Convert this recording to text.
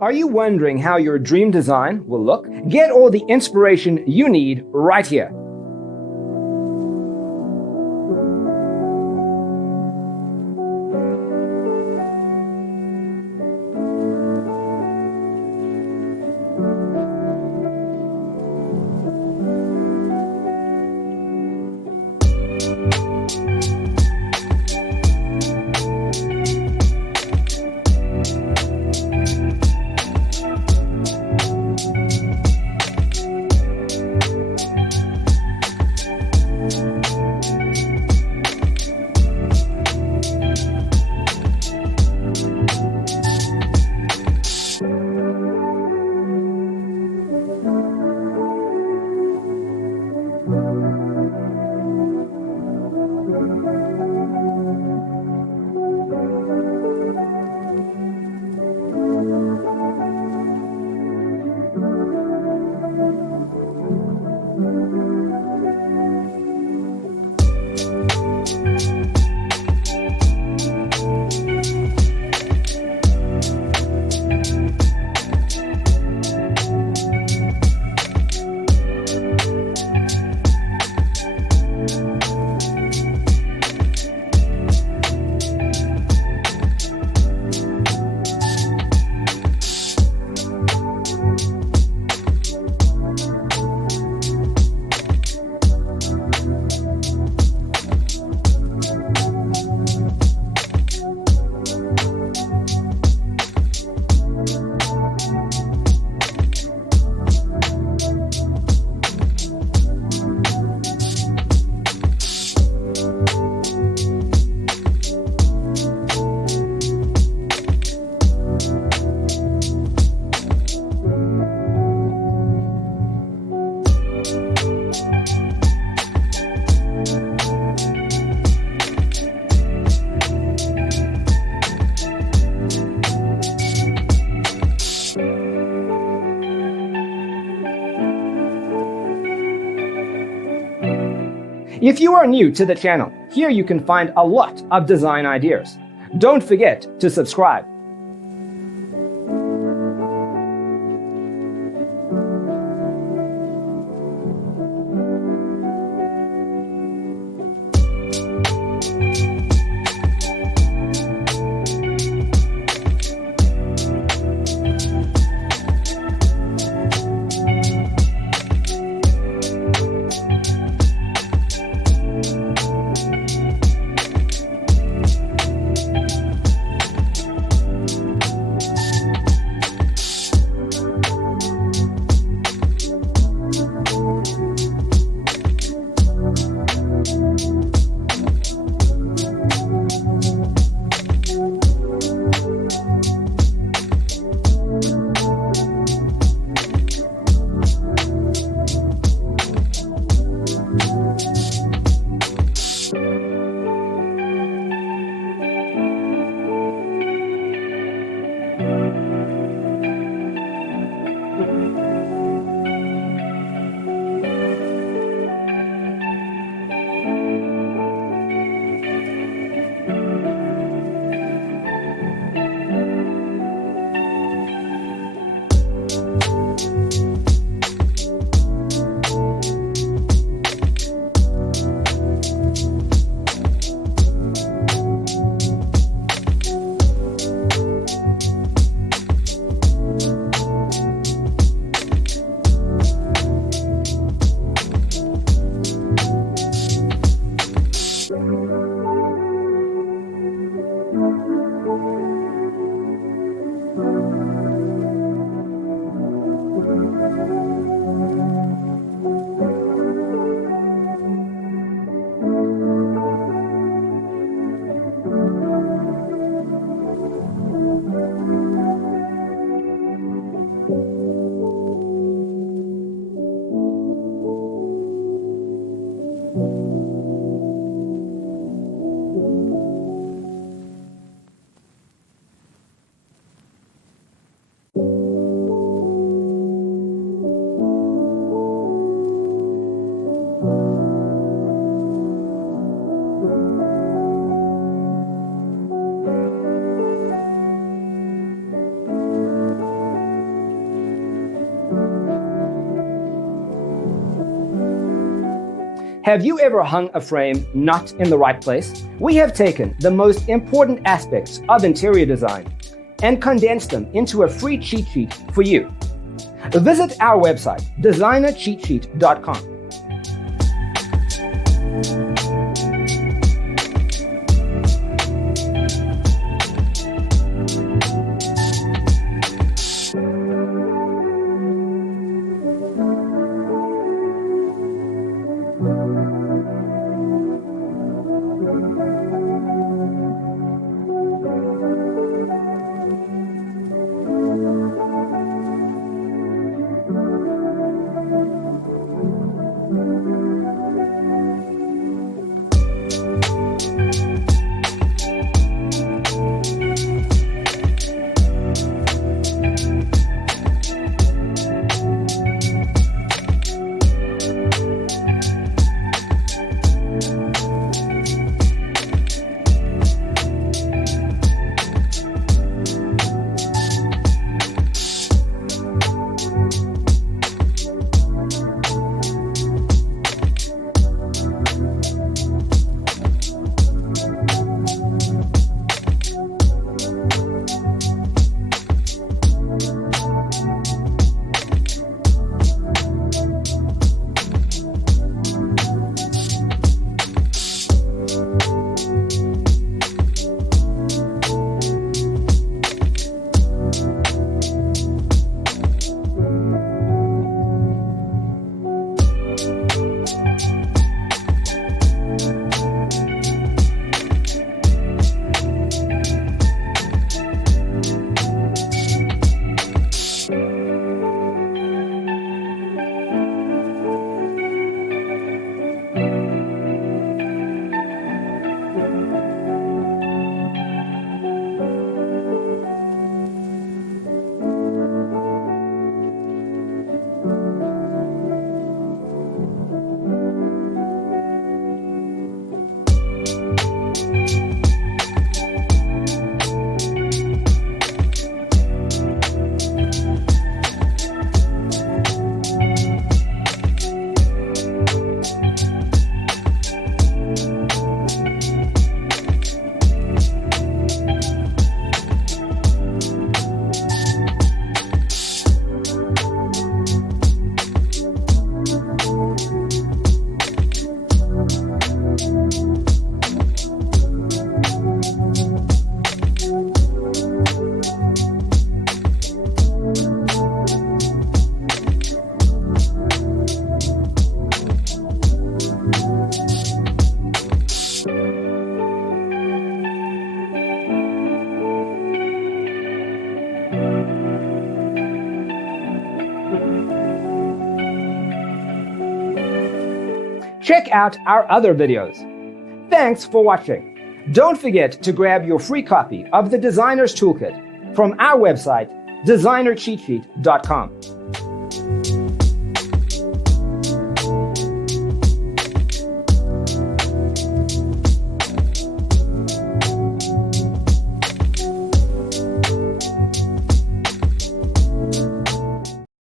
Are you wondering how your dream design will look? Get all the inspiration you need right here. If you are new to the channel, here you can find a lot of design ideas. Don't forget to subscribe. Have you ever hung a frame not in the right place? We have taken the most important aspects of interior design and condensed them into a free cheat sheet for you. Visit our website, designercheatsheet.com. Check out our other videos. Thanks for watching. Don't forget to grab your free copy of the Designer's Toolkit from our website, designercheatsheet.com.